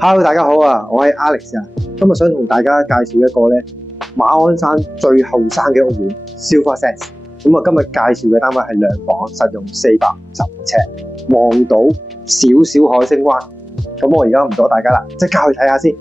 Hello， 大家好啊！我係 Alex 啊，今日想同大家介紹一個咧馬鞍山最後生嘅屋苑 Silver Sands。咁啊，今日介紹嘅單位係兩房，實用450尺，望到少少海星灣。咁我而家唔阻大家啦，即刻去睇下先。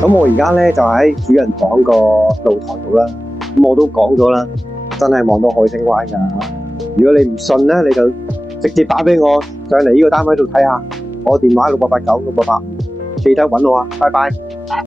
咁我而家咧就喺主人房個露台度啦，咁我都講咗啦，真係望到海星灣㗎。如果你唔信咧，你就直接打俾我上嚟呢個單位度睇下，我電話68896885，記得揾我啊，拜拜。